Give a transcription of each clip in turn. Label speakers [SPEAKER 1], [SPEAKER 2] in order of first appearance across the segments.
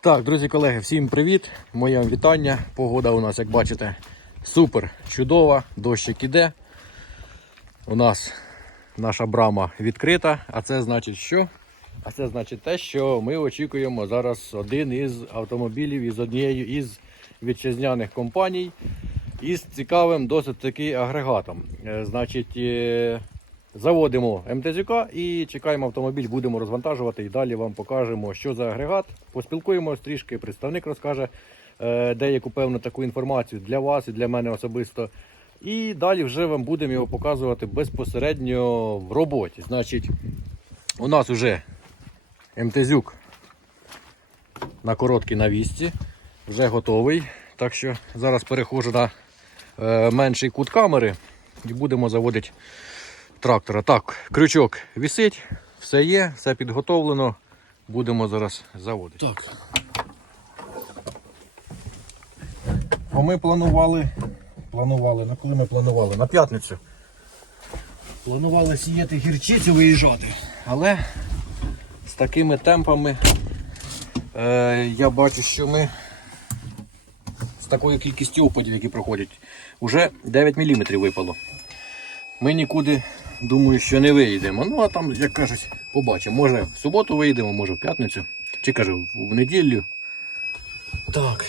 [SPEAKER 1] Так, друзі колеги, всім привіт! Моє вітання. Погода у нас, як бачите, супер чудова, дощик іде. У нас наша брама відкрита, а це значить що? А це значить те, що ми очікуємо зараз один із автомобілів із однією із вітчизняних компаній із цікавим досить таки агрегатом. Е, Значить, е, заводимо МТЗК і чекаємо автомобіль, будемо розвантажувати і далі вам покажемо, що за агрегат. Поспілкуємося трішки, представник розкаже е, деяку певну таку інформацію для вас і для мене особисто. І далі вже вам будемо його показувати безпосередньо в роботі. Значить, у нас вже МТЗюк на короткій навісці, вже готовий. Так що зараз переходжу на е, менший кут камери і будемо заводити трактора. Так, крючок висить, все є, все підготовлено. Будемо зараз заводити. Так. А ми планували. Планували, на коли ми планували? На п'ятницю. Планували сіяти гірчицю виїжджати. Але з такими темпами е, я бачу, що ми з такою кількістю опадів, які проходять, вже 9 мм випало. Ми нікуди, думаю, що не виїдемо. Ну, а там, як кажуть, побачимо. Може в суботу виїдемо, може в п'ятницю. Чи кажу, в неділю. Так.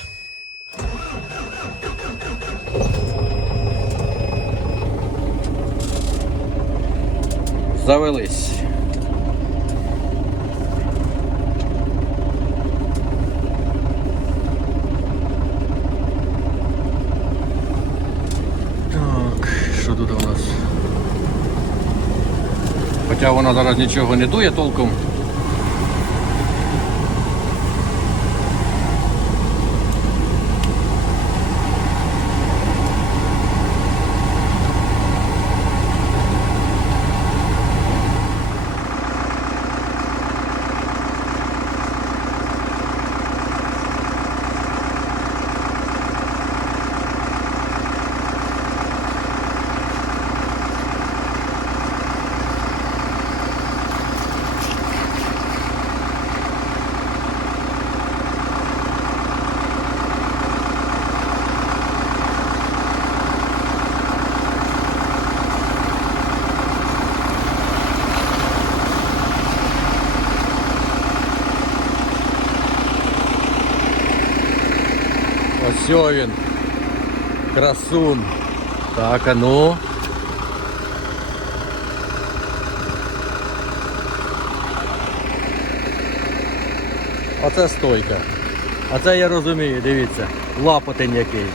[SPEAKER 1] Завелись. Так, що тут у нас? Хоча вона зараз нічого не дує толком. Ось. Красун. Так, а ну. Оце стойка. А це я розумію, дивіться, лапотень який.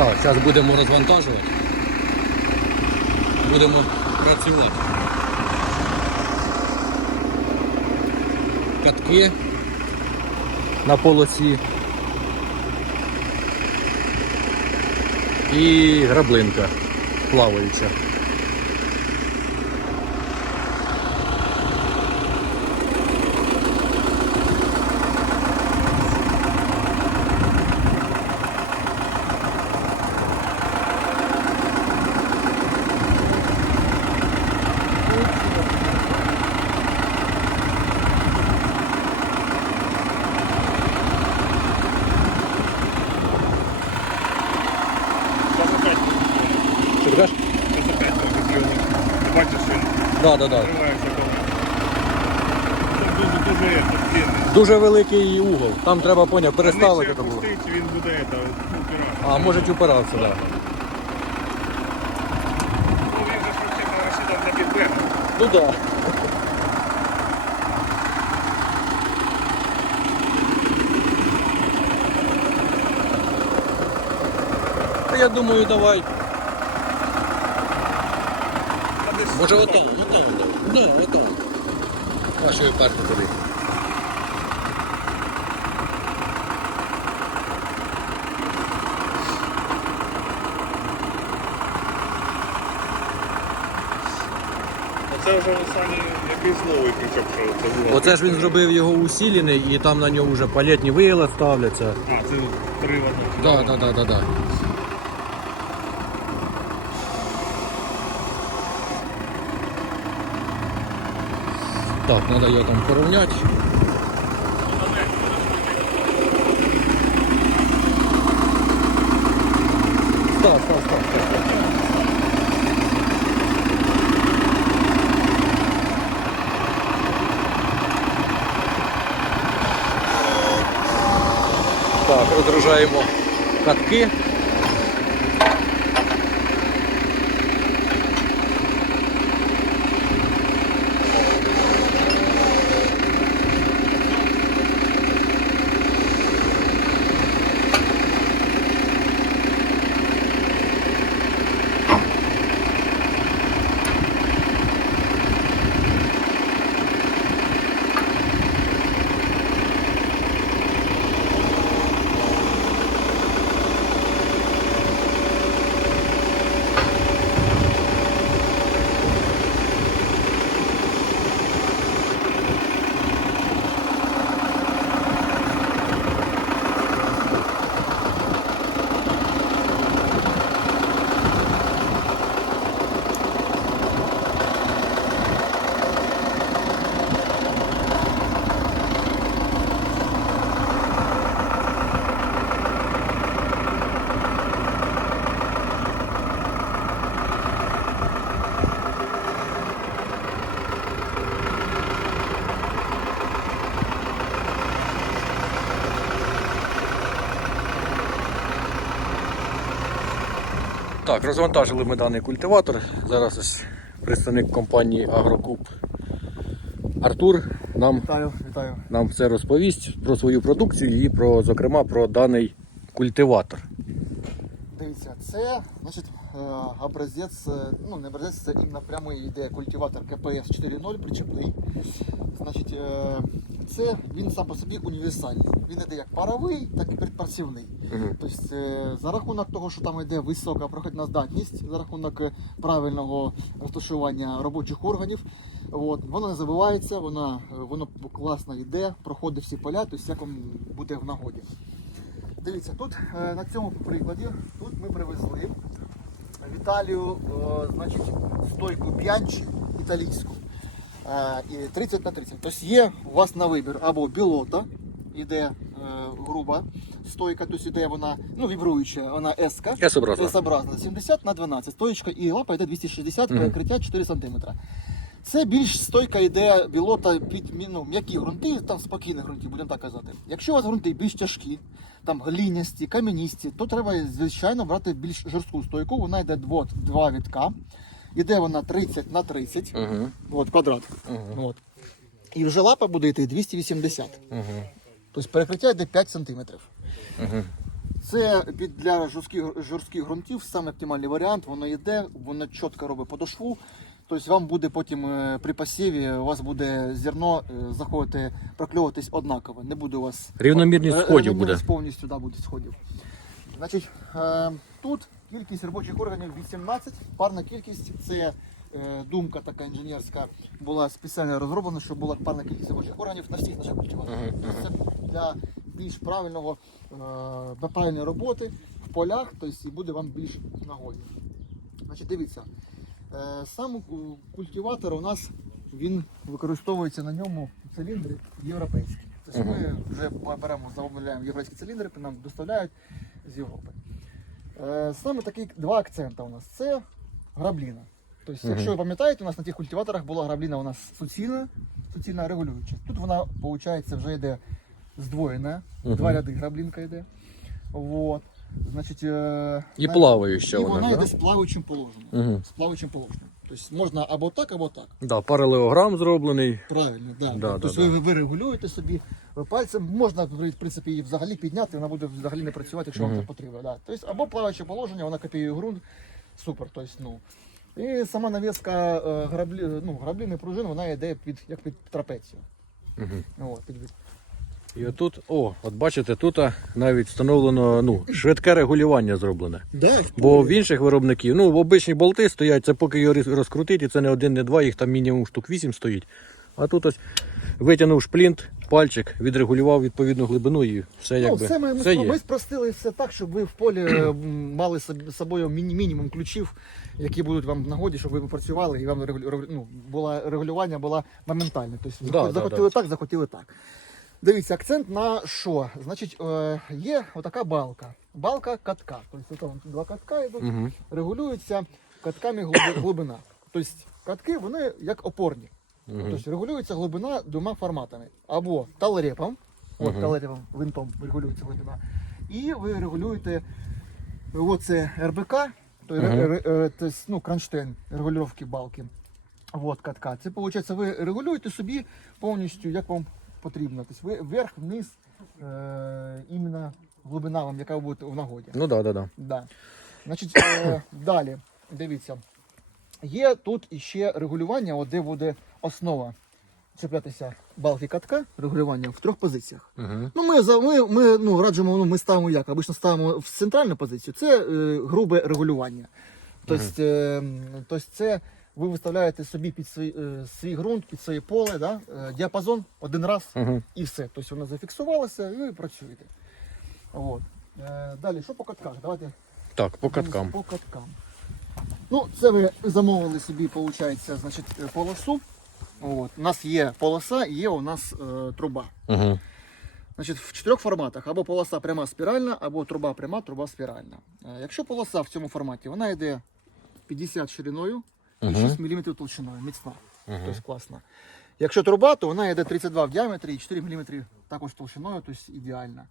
[SPEAKER 1] Так, зараз будемо розвантажувати. Будемо працювати. Катки на полосі. І граблинка плаваюча. Що ти кажеш?
[SPEAKER 2] Бачиш, що
[SPEAKER 1] Да, да, да.
[SPEAKER 2] відкривається коли. Це дуже дуже постійно.
[SPEAKER 1] Дуже великий угол. Там треба поняв, переставити було.
[SPEAKER 2] Він буде це, упиратися.
[SPEAKER 1] А може упирався, так. Да.
[SPEAKER 2] Ну він же взагалі розсідав для підберу.
[SPEAKER 1] Ну так. Да. Я думаю, давай. Може отам, отам, да, отам. Що туди.
[SPEAKER 2] Вже Сані якийсь новий крючок, що це було.
[SPEAKER 1] Оце ж він зробив його усілений і там на нього вже палетні вила ставляться.
[SPEAKER 2] А, це приводно.
[SPEAKER 1] Так, так, так, так, так. Так, треба його там порівняти. Так, так, так, так, так. Так, катки. Так, розвантажили ми даний культиватор. Зараз ось представник компанії Агрокуб Артур нам,
[SPEAKER 3] Вітаю, вітаю.
[SPEAKER 1] нам все розповість про свою продукцію і про, зокрема, про даний культиватор.
[SPEAKER 3] Дивіться, це значить, образець, е, ну не образець, це іменно прямо йде культиватор КПС 4.0 причепний. Значить, е, це він сам по собі універсальний. Він йде як паровий, так і предпрацівний. Тобто, е, за рахунок того, що там йде висока проходна здатність, за рахунок е, правильного розташування робочих органів, от, воно не забивається, воно, е, воно класно йде, проходить всі поля, тобто як вам буде в нагоді. Дивіться, тут е, на цьому прикладі тут ми привезли Віталію, е, значить, стойку Б'янчі італійську. Е, і 30 на 30. Тобто є у вас на вибір або білота, іде е, груба стойка, тобто іде вона ну, вібруюча, вона S.
[SPEAKER 1] S-образна.
[SPEAKER 3] S-образна, 70 на 12. Стоїчка і лапа йде 260,
[SPEAKER 1] Мгм.
[SPEAKER 3] перекриття 4 см. Це більш стойка йде білота під ну, м'які ґрунти, там спокійні ґрунти, будемо так казати. Якщо у вас ґрунти більш тяжкі, там глінясті, кам'яністі, то треба, звичайно, брати більш жорстку стойку. Вона йде два, два вітка. Іде вона 30 на 30,
[SPEAKER 1] Угу.
[SPEAKER 3] от, квадрат.
[SPEAKER 1] Угу.
[SPEAKER 3] От. І вже лапа буде йти 280.
[SPEAKER 1] Угу.
[SPEAKER 3] Тобто перекриття йде 5 см.
[SPEAKER 1] Угу.
[SPEAKER 3] Це для жорстких, жорстких ґрунтів саме оптимальний варіант. Воно йде, воно чітко робить подошву. Тобто вам буде потім е, при посіві, у вас буде зерно е, заходити, прокльовуватись однаково. Не буде у вас
[SPEAKER 1] Рівномірність сходів
[SPEAKER 3] рівномірність
[SPEAKER 1] буде.
[SPEAKER 3] повністю да, буде сходів. Значить, е, тут кількість робочих органів 18, парна кількість це е, думка така інженерська була спеціально розроблена, щоб була парна кількість робочих органів на всіх наших культиваторах. Тобто Це для більш правильного е, правильної роботи в полях, тобто і буде вам більш в нагоді. Значить, дивіться, е, сам е, культиватор у нас він використовується на ньому циліндри європейські. Тобто ми вже беремо, замовляємо європейські циліндри, нам доставляють з Європи. Е, Саме такі два акценти у нас це грабліна. Тобто, якщо ви пам'ятаєте, у нас на тих культиваторах була грабліна у нас суцільна, суцільна регулююча. Тут вона, виходить, вже йде здвоєна, два ряди граблінка йде. Вот. Значить, е,
[SPEAKER 1] І
[SPEAKER 3] на-
[SPEAKER 1] плаваюча
[SPEAKER 3] і
[SPEAKER 1] вона,
[SPEAKER 3] вона
[SPEAKER 1] да?
[SPEAKER 3] йде з плаваючим положенням.
[SPEAKER 1] Угу.
[SPEAKER 3] З плаваючим положенням. Тобто можна або так, або так.
[SPEAKER 1] Да, паралелограм зроблений.
[SPEAKER 3] Правильно, да.
[SPEAKER 1] Да,
[SPEAKER 3] тобто
[SPEAKER 1] да,
[SPEAKER 3] ви, ви регулюєте собі пальцем, можна в принципі її взагалі підняти, вона буде взагалі не працювати, якщо вам це потрібно. Да. Тобто або плаваюче положення, вона копіює ґрунт, супер. Тобто, ну. І сама навіска е, граблі, ну, грабліни пружин, вона йде під, як під трапецію.
[SPEAKER 1] Угу.
[SPEAKER 3] От, під,
[SPEAKER 1] І отут, о, от бачите, тут навіть встановлено ну, швидке регулювання зроблене.
[SPEAKER 3] Да,
[SPEAKER 1] Бо в інших виробників, ну, в обичні болти стоять, це поки його роз- розкрутити, це не один, не два, їх там мінімум штук 8 стоїть. А тут ось витягнув шплінт, пальчик, відрегулював відповідну глибину і все
[SPEAKER 3] Ну,
[SPEAKER 1] якби.
[SPEAKER 3] все ми, ми,
[SPEAKER 1] все
[SPEAKER 3] спро-
[SPEAKER 1] є.
[SPEAKER 3] ми спростили все так, щоб ви в полі е, мали з собою міні- мінімум ключів, які будуть вам в нагоді, щоб ви працювали і вам регулю- регулю- ну, була, регулювання було моментальне. Тобто
[SPEAKER 1] Да,
[SPEAKER 3] захот-
[SPEAKER 1] да,
[SPEAKER 3] захотіли
[SPEAKER 1] да.
[SPEAKER 3] так, захотіли так. Дивіться, акцент на що? Значить, е, є отака балка. Балка катка. Тобто там два катка йдуть,
[SPEAKER 1] Угу.
[SPEAKER 3] регулюються катками глибина. Тобто катки вони як опорні.
[SPEAKER 1] Угу.
[SPEAKER 3] Тобто регулюється глибина двома форматами. Або талерепом, от талерепом, винтом регулюється глибина. І ви регулюєте оце РБК, то ре- е, ну, кронштейн регулювання балки. От катка. Це виходить, ви регулюєте собі повністю, як вам потрібно. Тобто вверх, вниз, е, іменно глибина вам, яка буде в нагоді.
[SPEAKER 1] Ну так, да, да, да.
[SPEAKER 3] Да. Значить, е, далі, дивіться. Є тут іще регулювання, от де буде основа чіплятися балки катка, регулювання в трьох позиціях.
[SPEAKER 1] Угу.
[SPEAKER 3] Ну, ми, за- ми, ми ну, раджимо, ну, ми ставимо як? Обично ставимо в центральну позицію. Це е, грубе регулювання. Тобто, е, м, тобто це ви виставляєте собі під свій, е, свій ґрунт, під своє поле, да? е, діапазон один раз
[SPEAKER 1] Угу.
[SPEAKER 3] і все. Тобто воно зафіксувалося і ви працюєте. От. Е, далі, що по катках? Давайте
[SPEAKER 1] Так, по каткам.
[SPEAKER 3] по каткам. Ну, це ви замовили собі, виходить, значить, полосу. От. У нас є полоса і є у нас е, труба.
[SPEAKER 1] Угу.
[SPEAKER 3] Значить, в чотирьох форматах: або полоса пряма спіральна, або труба пряма, труба спіральна. Якщо полоса в цьому форматі, вона йде 50 шириною
[SPEAKER 1] Мгм.
[SPEAKER 3] 6 мм толщиною, міцна.
[SPEAKER 1] Угу.
[SPEAKER 3] Тобто класна. Якщо труба, то вона йде 32 в діаметрі і 4 мм також толщиною, тобто ідеальна.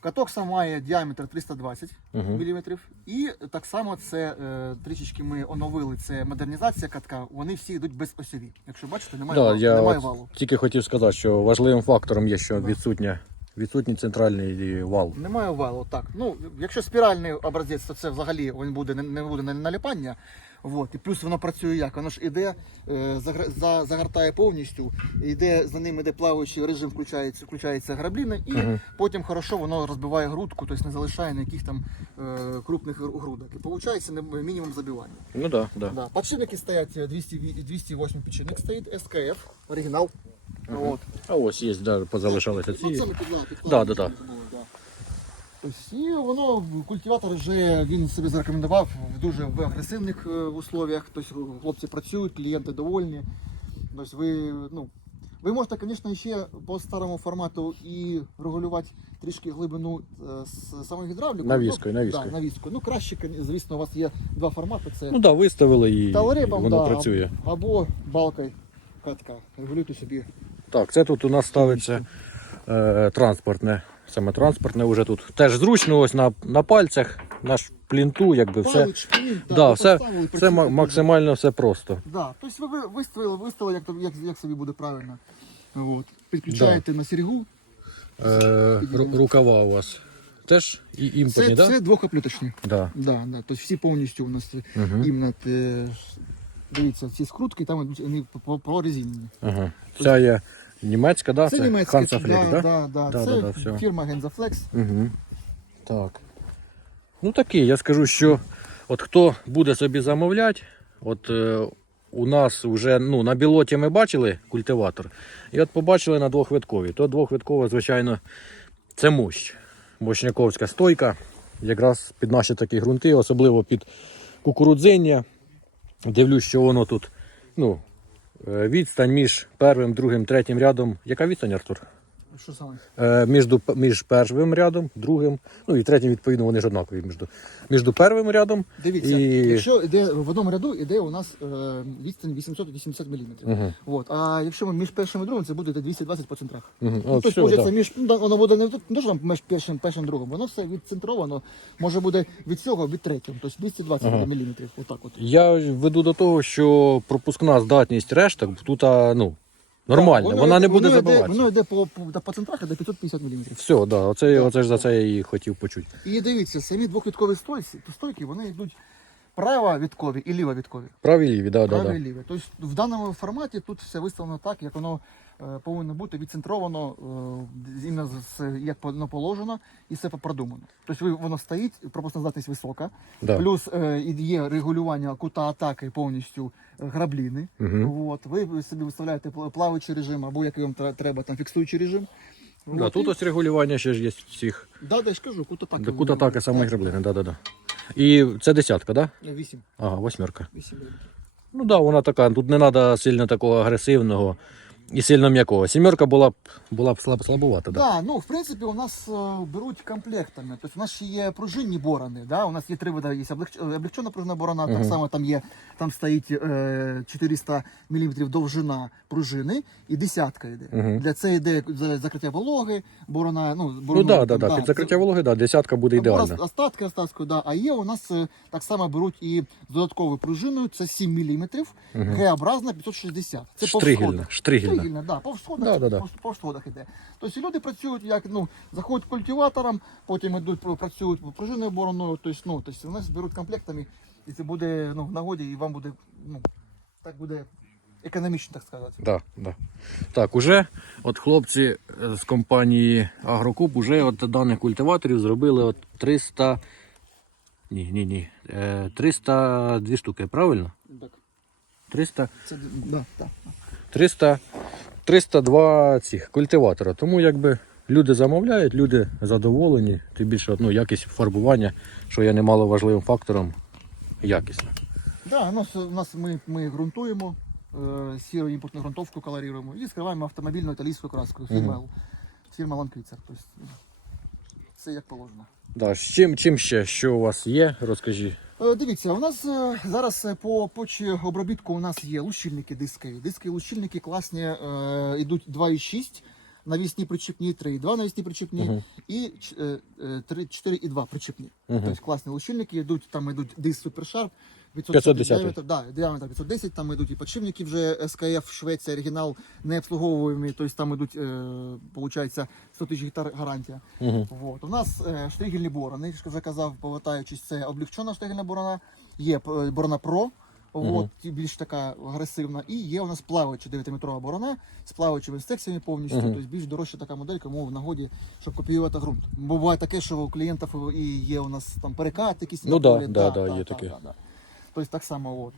[SPEAKER 3] Каток сам має діаметр 320
[SPEAKER 1] Угу.
[SPEAKER 3] мм. І так само це е, трішечки ми оновили. Це модернізація катка. Вони всі йдуть без безосьові. Якщо бачите, немає,
[SPEAKER 1] Да,
[SPEAKER 3] валу,
[SPEAKER 1] я
[SPEAKER 3] немає
[SPEAKER 1] от
[SPEAKER 3] валу.
[SPEAKER 1] тільки хотів сказати, що важливим фактором є, що
[SPEAKER 3] Да.
[SPEAKER 1] відсутня, відсутній центральний вал.
[SPEAKER 3] Немає валу, так. Ну, якщо спіральний образець, то це взагалі він буде не буде наліпання. Вот. І плюс воно працює як? Воно ж іде, е, загортає повністю, іде, за ним іде плаваючий режим, включається, включається грабліна, і
[SPEAKER 1] Мгм.
[SPEAKER 3] потім хорошо воно розбиває грудку, тобто не залишає ніяких там е, крупних гру- грудок. І виходить мінімум забивання.
[SPEAKER 1] Ну да, да.
[SPEAKER 3] Да. Подшипники стоять е, 200, 208 підшипник стоїть, СКФ, оригінал. От.
[SPEAKER 1] А ось є, да, позалишалися
[SPEAKER 3] Ну, це ми підла- підклали,
[SPEAKER 1] Да, да, да.
[SPEAKER 3] Тобто, і воно, культиватор вже він собі зарекомендував в дуже в агресивних е, условиях. Тобто хлопці працюють, клієнти довольні. Тобто ви, ну, ви можете, звісно, ще по старому формату і регулювати трішки глибину е, з самою гідравлікою.
[SPEAKER 1] Навіскою,
[SPEAKER 3] ну,
[SPEAKER 1] навіскою.
[SPEAKER 3] Да, навіскою. Ну, краще, звісно, у вас є два формати. Це
[SPEAKER 1] Ну так, да, виставили і, і
[SPEAKER 3] талрепом,
[SPEAKER 1] воно
[SPEAKER 3] да,
[SPEAKER 1] працює.
[SPEAKER 3] або балкою катка. Регулюйте собі.
[SPEAKER 1] Так, це тут у нас ставиться е, транспортне. Саме транспортне вже тут. Теж зручно, ось на, на пальцях, на плінту, якби все.
[SPEAKER 3] Палич,
[SPEAKER 1] Да,
[SPEAKER 3] ви
[SPEAKER 1] все, все максимально все просто.
[SPEAKER 3] Да, тобто ви ви виставили, виставили, як, як, як собі буде правильно. От. Підключаєте на серігу.
[SPEAKER 1] Е, рукава у вас теж і імпортні,
[SPEAKER 3] Це,
[SPEAKER 1] так?
[SPEAKER 3] це двохопліточні.
[SPEAKER 1] Да?
[SPEAKER 3] Да, да. Тобто всі повністю у нас
[SPEAKER 1] Угу.
[SPEAKER 3] іменно, е, дивіться, ці скрутки там вони по-.
[SPEAKER 1] Ага. Ця є німецька, да?
[SPEAKER 3] Це, німецька,
[SPEAKER 1] Hansa-Flex,
[SPEAKER 3] да,
[SPEAKER 1] да?
[SPEAKER 3] да, да,
[SPEAKER 1] Да,
[SPEAKER 3] це
[SPEAKER 1] да, да, все.
[SPEAKER 3] фірма Gensaflex.
[SPEAKER 1] Угу. Так. Ну такий, я скажу, що от хто буде собі замовляти, от е, у нас вже ну, на білоті ми бачили культиватор, і от побачили на двохвитковій. То двохвиткова, звичайно, це мощ. Мощняковська стойка. Якраз під наші такі ґрунти, особливо під кукурудзиння. Дивлюсь, що воно тут ну, відстань між первим, другим, третім рядом. Яка відстань, Артур?
[SPEAKER 3] Що саме?
[SPEAKER 1] Е, між, між першим рядом, другим, ну і третім, відповідно, вони ж однакові між, між першим рядом.
[SPEAKER 3] Дивіться,
[SPEAKER 1] І-
[SPEAKER 3] якщо йде в одному ряду, іде у нас е, відстань 880 мм.
[SPEAKER 1] Угу.
[SPEAKER 3] От. А якщо ми між першим і другим, це буде 220 по центрах.
[SPEAKER 1] Угу.
[SPEAKER 3] Ну, тобто,
[SPEAKER 1] все, да.
[SPEAKER 3] між, ну, воно буде не, тут- там між першим, першим другим, воно все відцентровано, може буде від цього, від третього, тобто 220
[SPEAKER 1] Ага.
[SPEAKER 3] мм, отак от.
[SPEAKER 1] Я веду до того, що пропускна здатність решток тут ну, нормальна,
[SPEAKER 3] Так,
[SPEAKER 1] вона
[SPEAKER 3] йде-
[SPEAKER 1] не буде
[SPEAKER 3] воно йде-
[SPEAKER 1] забиватися.
[SPEAKER 3] Воно йде по, по, по центрах, де 550 мм.
[SPEAKER 1] Все, да, оце,
[SPEAKER 3] Так.
[SPEAKER 1] оце ж за це я і хотів почути.
[SPEAKER 3] І дивіться, самі двохвіткові стойки, стойки вони йдуть правовідкові і лівовідкові.
[SPEAKER 1] Праві ліві, да, да,
[SPEAKER 3] Праві
[SPEAKER 1] да.
[SPEAKER 3] і ліві. Тобто в даному форматі тут все виставлено так, як воно повинно бути відцентровано е, як положено і все продумано. Тобто воно стоїть, пропускна здатність висока,
[SPEAKER 1] Да.
[SPEAKER 3] плюс е, є регулювання кута атаки повністю е, грабліни.
[SPEAKER 1] Угу.
[SPEAKER 3] От, ви собі виставляєте плаваючий режим або який вам треба там фіксуючий режим.
[SPEAKER 1] Да,
[SPEAKER 3] От,
[SPEAKER 1] тут
[SPEAKER 3] і-
[SPEAKER 1] ось регулювання ще ж є всіх.
[SPEAKER 3] Да, да, я ж кажу, кут атаки.
[SPEAKER 1] До кут атаки самої граблини, да, да, да. І це десятка, да?
[SPEAKER 3] 8.
[SPEAKER 1] Ага, восьмерка.
[SPEAKER 3] 8
[SPEAKER 1] Ну так, да, вона така. Тут не треба сильно такого агресивного і сильно м'якого. Сімерка була б була б слаб, слабувата, да.
[SPEAKER 3] Да, ну в принципі у нас е, беруть комплектами. Тобто у нас ще є пружинні борони. Да? У нас є три види, є облегч- облегчена пружинна борона, так само там є, там стоїть е, 400 мм довжина пружини і десятка йде. Для це йде за- закриття вологи, борона, ну,
[SPEAKER 1] Ну
[SPEAKER 3] борону,
[SPEAKER 1] да, да, да. під закриття вологи, да, десятка буде
[SPEAKER 3] роз- Остатки остаткою, да. А є у нас е, так само беруть і з додатковою пружиною, це 7 мм, Г-образна 560. Це по
[SPEAKER 1] Штригельна,
[SPEAKER 3] всходах.
[SPEAKER 1] штригельна.
[SPEAKER 3] Штригельна, да, по всходах,
[SPEAKER 1] Да, да, да.
[SPEAKER 3] По, по всходах іде. Тобто люди працюють як, ну, заходять культиватором, потім йдуть, працюють пружинною бороною, тобто, ну, тобто вони зберуть комплектами, і це буде ну, в нагоді, і вам буде, ну, так буде економічно, так сказати.
[SPEAKER 1] Да, да. Так, уже от хлопці е, з компанії Агрокуб уже от даних культиваторів зробили от 300. Ні, ні, ні. Е, 302 штуки, правильно?
[SPEAKER 3] Так,
[SPEAKER 1] 300,
[SPEAKER 3] це, да, так.
[SPEAKER 1] 300, 302 цих культиватора. Тому якби люди замовляють, люди задоволені. Тим більше ну, якість фарбування, що є немало важливим фактором, якісна.
[SPEAKER 3] Да, у нас, у нас ми, ми ґрунтуємо, е, сіру імпортну ґрунтовку колоріруємо і скриваємо автомобільну італійську краску фірма, фірма Ланквіцер. Тобто, це як положено.
[SPEAKER 1] Да, з чим, чим ще, що у вас є, розкажи.
[SPEAKER 3] Е, Дивіться, у нас е, зараз е, по почі обробітку у нас є лущильники дискові. Дискові лущильники класні, е, йдуть 2,6 навісні причіпні, 3,2 навісні причіпні
[SPEAKER 1] -huh.
[SPEAKER 3] і ч- е, е, 3, 4,2 причіпні.
[SPEAKER 1] Мгм.
[SPEAKER 3] Тобто класні лущильники, йдуть, там йдуть диск Супершарп,
[SPEAKER 1] 510.
[SPEAKER 3] діаметр, да, діаметр 510, там йдуть і подшипники вже СКФ, Швеція, оригінал, не обслуговуємі, тобто там йдуть, е, виходить, 100 тисяч гектар гарантія.
[SPEAKER 1] Угу.
[SPEAKER 3] Вот. У нас е, штригельні борони, вже казав, повертаючись, це облегчена штригельна борона, є е, борона от, і більш така агресивна, і є у нас плаваюча 9-метрова борона з плаваючими секціями повністю,
[SPEAKER 1] Мгм.
[SPEAKER 3] тобто більш дорожча така модель, кому в нагоді, щоб копіювати ґрунт. Бо Буває таке, що у клієнтів і є у нас там перекат якісь
[SPEAKER 1] Ну
[SPEAKER 3] на
[SPEAKER 1] да,
[SPEAKER 3] полі.
[SPEAKER 1] да, да, є таке.
[SPEAKER 3] Да, да. Тобто так само. От.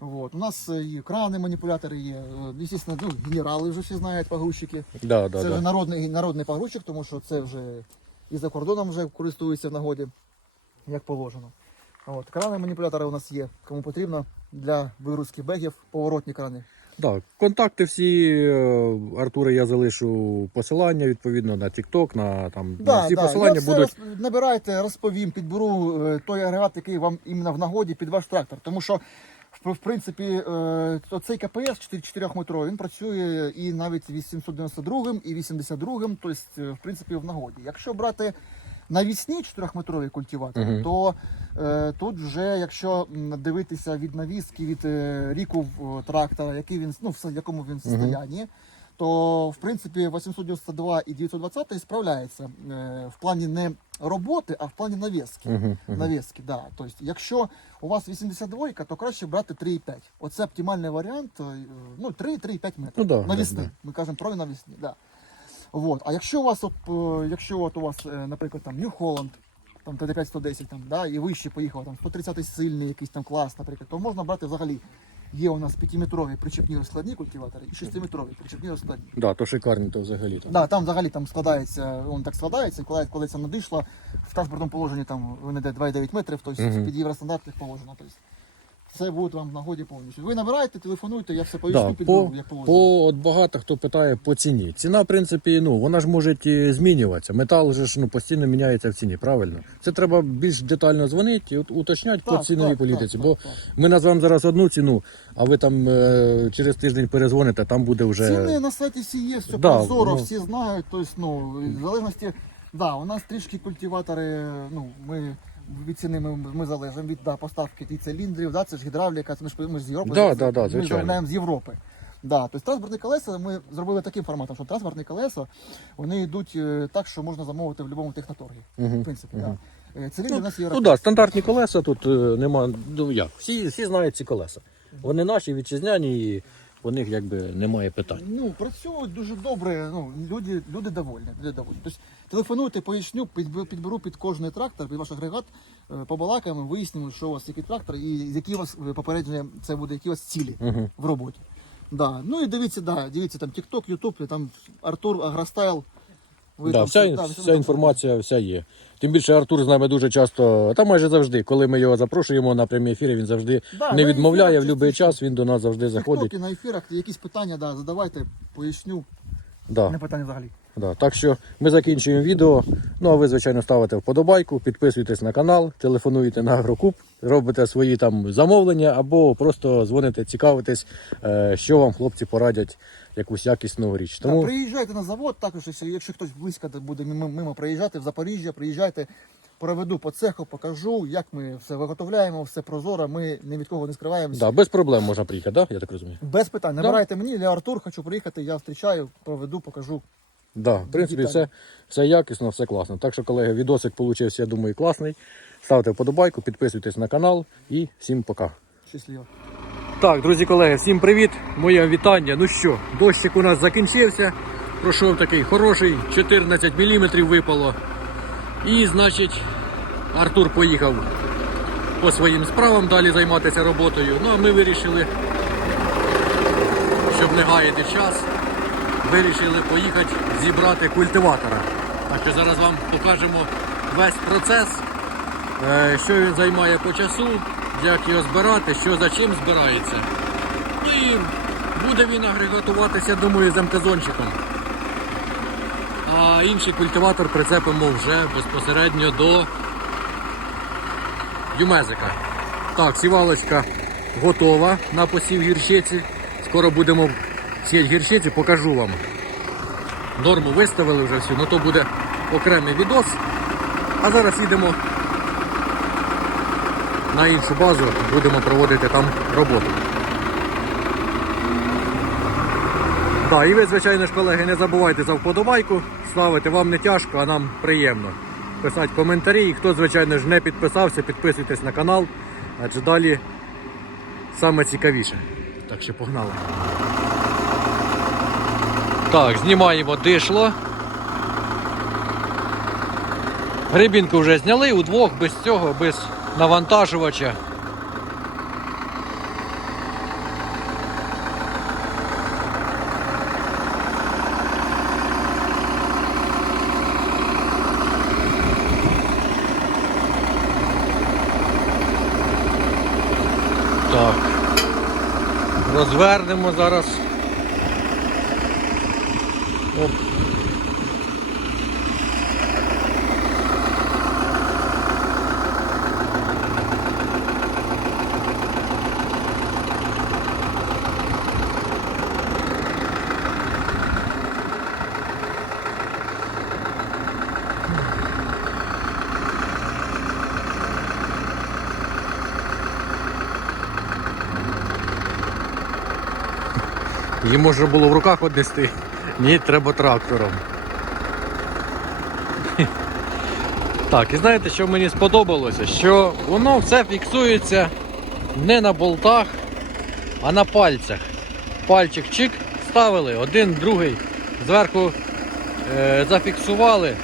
[SPEAKER 3] От. У нас і є крани, маніпулятори є, звісно, ну, генерали вже всі знають, погрузчики.
[SPEAKER 1] Да, да,
[SPEAKER 3] Це
[SPEAKER 1] да.
[SPEAKER 3] вже народний, народний погрузчик, тому що це вже і за кордоном вже користується в нагоді, як положено. От, крани маніпулятори у нас є, кому потрібно для вигрузки бегів, поворотні крани.
[SPEAKER 1] Да, контакти всі, е, Артуре, я залишу посилання відповідно на TikTok, на там на всі посилання
[SPEAKER 3] я все
[SPEAKER 1] будуть.
[SPEAKER 3] роз- набирайте, розповім, підберу е, той агрегат, який вам іменно в нагоді під ваш трактор. Тому що, в, принципі, е, цей КПС 4 метровий він працює і навіть 892 і 82 тобто, в принципі, в нагоді. Якщо брати навісні 4-метрові культиватори,
[SPEAKER 1] Мгм.
[SPEAKER 3] то е, тут вже, якщо дивитися від навіски, від е, ріку трактора, який він, ну, в якому він состоянні, то в принципі 892 і 920 справляється е, в плані не роботи, а в плані навіски.
[SPEAKER 1] Мгм, мгм.
[SPEAKER 3] Навіски, да. Тобто, якщо у вас 82, то краще брати 3,5. Оце оптимальний варіант. е, Ну, 3-3,5 метрів.
[SPEAKER 1] Ну да,
[SPEAKER 3] навісні.
[SPEAKER 1] да, да.
[SPEAKER 3] Ми кажемо про навісні. Да. Вот. А якщо у вас, е, якщо от у вас, е, наприклад, там New Holland, там ТД5 110, там, да, і вище поїхав, там 130 сильний якийсь там клас, наприклад, то можна брати взагалі. Є у нас 5-метрові причепні розкладні культиватори і 6-метрові причепні розкладні.
[SPEAKER 1] Да, то шикарні, то взагалі. Там.
[SPEAKER 3] Да, там взагалі там складається, він так складається, коли, це надійшло, в транспортному положенні там він йде 2,9 метрів, тобто
[SPEAKER 1] Мгм.
[SPEAKER 3] під євростандарт їх положено. Тобто. Це буде вам в нагоді повністю. Ви набираєте, телефонуйте, я все поясню,
[SPEAKER 1] Да,
[SPEAKER 3] підберу,
[SPEAKER 1] по,
[SPEAKER 3] як положено.
[SPEAKER 1] по от багато хто питає по ціні. Ціна, в принципі, ну вона ж може і змінюватися. Метал же ж ну постійно міняється в ціні, правильно? Це треба більш детально дзвонити і уточняти по
[SPEAKER 3] Так,
[SPEAKER 1] ціновій
[SPEAKER 3] так,
[SPEAKER 1] політиці.
[SPEAKER 3] так,
[SPEAKER 1] бо
[SPEAKER 3] так, так.
[SPEAKER 1] ми назвемо зараз одну ціну, а ви там е, через тиждень перезвоните, там буде вже.
[SPEAKER 3] Ціни на сайті всі є, все
[SPEAKER 1] Да,
[SPEAKER 3] прозоро,
[SPEAKER 1] ну.
[SPEAKER 3] всі знають. Тобто, ну, в залежності, да, у нас трішки культиватори, ну, ми від ціни ми, ми залежимо від да, поставки від циліндрів, да, це ж гідравліка, це ми ж, ми ж з Європи.
[SPEAKER 1] Да, да, да,
[SPEAKER 3] ми
[SPEAKER 1] звичайно.
[SPEAKER 3] замовляємо з Європи. Да, тобто транспортні колеса ми зробили таким форматом, що транспортні колеса вони йдуть е, так, що можна замовити в будь-якому техноторгі.
[SPEAKER 1] Мгм,
[SPEAKER 3] В принципі,
[SPEAKER 1] мгм.
[SPEAKER 3] да. Е, Циліндри у нас є
[SPEAKER 1] Ну так, да, стандартні колеса тут е, нема. Ну як, всі, всі знають ці колеса. Вони наші, вітчизняні, і по них якби немає питань.
[SPEAKER 3] Ну, працюють дуже добре. Ну, люди, люди довольні. Люди довольні. Тобто телефонуйте, поясню, підберу, підберу під кожний трактор, під ваш агрегат, е, побалакаємо, вияснимо, що у вас який трактор і які у вас е, попередження, це буде, які у вас цілі
[SPEAKER 1] Угу.
[SPEAKER 3] в роботі. Да. Ну і дивіться, да, дивіться там TikTok, YouTube, там Артур Агростайл. Ви
[SPEAKER 1] Да,
[SPEAKER 3] там
[SPEAKER 1] вся,
[SPEAKER 3] все- да,
[SPEAKER 1] вся
[SPEAKER 3] там-
[SPEAKER 1] інформація вся є. Тим більше Артур з нами дуже часто, та майже завжди, коли ми його запрошуємо на прямі ефіри, він завжди
[SPEAKER 3] Да,
[SPEAKER 1] не відмовляє в будь-який час, він до нас завжди заходить.
[SPEAKER 3] На ефірах якісь питання, да, задавайте, поясню.
[SPEAKER 1] Да.
[SPEAKER 3] Не питання взагалі.
[SPEAKER 1] Да. Так що ми закінчуємо відео. Ну а ви, звичайно, ставите вподобайку, підписуйтесь на канал, телефонуєте на Агрокуб, робите свої там замовлення або просто дзвоните, цікавитесь, е, що вам хлопці порадять якусь якісну річ.
[SPEAKER 3] Тому...
[SPEAKER 1] Тому
[SPEAKER 3] приїжджайте на завод, також, якщо, хтось близько буде мимо, мимо приїжджати в Запоріжжя, приїжджайте, проведу по цеху, покажу, як ми все виготовляємо, все прозоро, ми ні від кого не скриваємося.
[SPEAKER 1] да, без проблем можна приїхати, да? я так розумію.
[SPEAKER 3] Без питань. Набирайте мені, я Артур, хочу приїхати, я зустрічаю, проведу, покажу.
[SPEAKER 1] Да, в принципі, все, все якісно, все класно. Так що, колеги, відосик получився, я думаю, класний. Ставте вподобайку, підписуйтесь на канал і всім пока.
[SPEAKER 3] Щасливо.
[SPEAKER 1] Так, друзі колеги, всім привіт! Моє вітання. Ну що, дощик у нас закінчився. Пройшов такий хороший, 14 мм випало. І, значить, Артур поїхав по своїм справам далі займатися роботою. Ну а ми вирішили, щоб не гаяти час, вирішили поїхати зібрати культиватора. Так що зараз вам покажемо весь процес. Е, що він займає по часу, як його збирати, що за чим збирається. Ну і буде він агрегатуватися, думаю, з МКЗончиком. А інший культиватор прицепимо вже безпосередньо до Юмезика. Так, сівалочка готова на посів гірчиці. Скоро будемо сіяти гірчиці, покажу вам. Норму виставили вже всю, ну то буде окремий відос. А зараз їдемо на іншу базу, будемо проводити там роботу. Так, і ви, звичайно ж, колеги, не забувайте за вподобайку, ставити вам не тяжко, а нам приємно. Писати коментарі. І хто, звичайно ж, не підписався, підписуйтесь на канал, адже далі саме цікавіше. Так що погнали. Так, знімаємо дишло. Грибінку вже зняли удвох, без цього, без навантажувача. Так. Розвернемо зараз. Оп. Її можна було в руках однести. Ні, треба трактором. Так, і знаєте, що мені сподобалося? Що воно все фіксується не на болтах, а на пальцях. Пальчик чик ставили, один, другий, зверху е, зафіксували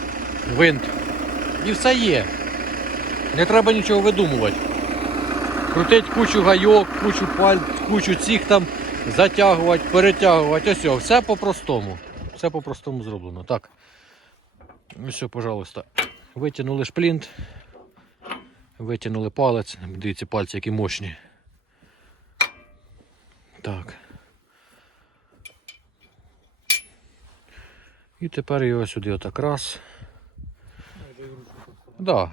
[SPEAKER 1] винт. І все є. Не треба нічого видумувати. Крутить кучу гайок, кучу паль, кучу цих там затягувати, перетягувати. Ось, о, все по-простому. Все по-простому зроблено. Так. Ось, все, пожалуйста. Витягнули шплінт. Витягнули палець. Дивіться, пальці які мощні. Так. І тепер його сюди отак раз. Да.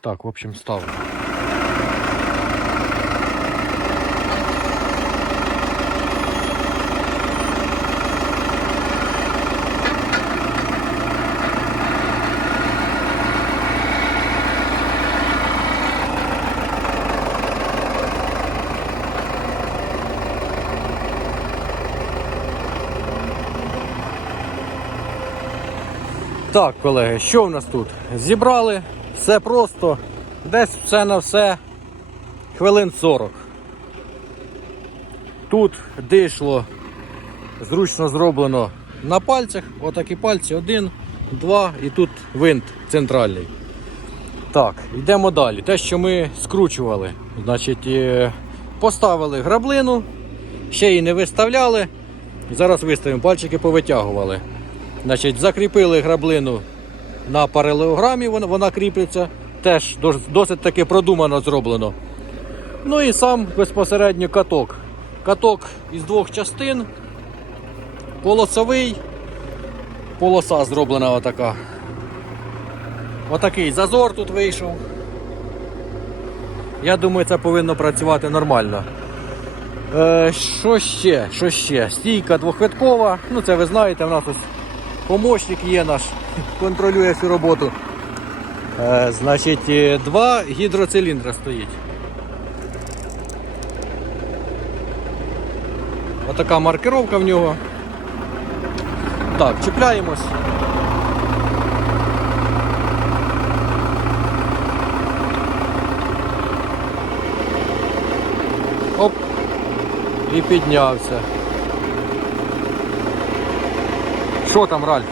[SPEAKER 1] Так, в общем, ставимо. Так, колеги, що в нас тут? Зібрали, все просто, десь все на все, хвилин 40. Тут дишло зручно зроблено на пальцях. Отакі пальці, один, два і тут винт центральний. Так, йдемо далі. Те, що ми скручували. Значить, е, поставили граблину, ще її не виставляли. Зараз виставимо, пальчики повитягували. Значить, закріпили граблину на паралелограмі, вона, вона кріпиться. Теж досить таки продумано зроблено. Ну і сам безпосередньо каток. Каток із двох частин. Полосовий. Полоса зроблена отака. Отакий зазор тут вийшов. Я думаю, це повинно працювати нормально. Е, що ще? Що ще? Стійка двохвиткова. Ну це ви знаєте, в нас ось помощник є наш, контролює всю роботу. Е, значить, е, два гідроциліндра стоїть. Отака маркировка в нього. Так, чіпляємось. Оп. І піднявся. Що там, Ральф?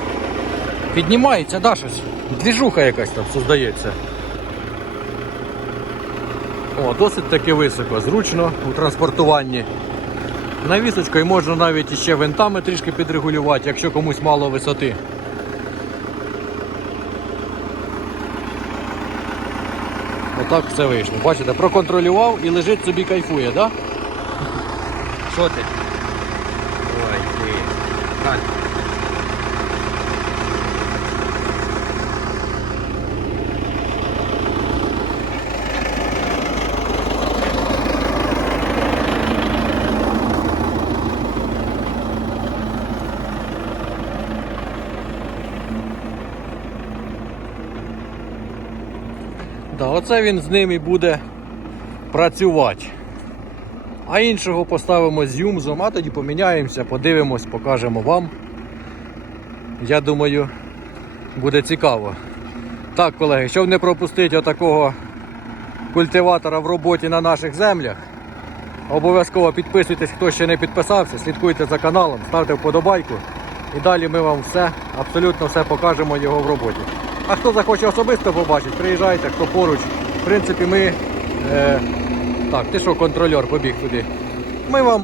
[SPEAKER 1] Піднімається, да, щось? Двіжуха якась там создається. О, досить таки високо, зручно у транспортуванні. Навісочкою можна навіть іще винтами трішки підрегулювати, якщо комусь мало висоти. Отак все вийшло. Бачите, проконтролював і лежить собі кайфує, так? Да? Що ти? Ой ти. Ральф. Да, оце він з ними буде працювати. А іншого поставимо з юмзом, а тоді поміняємося, подивимось, покажемо вам. Я думаю, буде цікаво. Так, колеги, щоб не пропустити отакого культиватора в роботі на наших землях, обов'язково підписуйтесь, хто ще не підписався, слідкуйте за каналом, ставте вподобайку. І далі ми вам все, абсолютно все покажемо його в роботі. А хто захоче особисто побачити, приїжджайте, хто поруч. В принципі, ми. Е, так, ти що, контрольор, побіг туди. Ми вам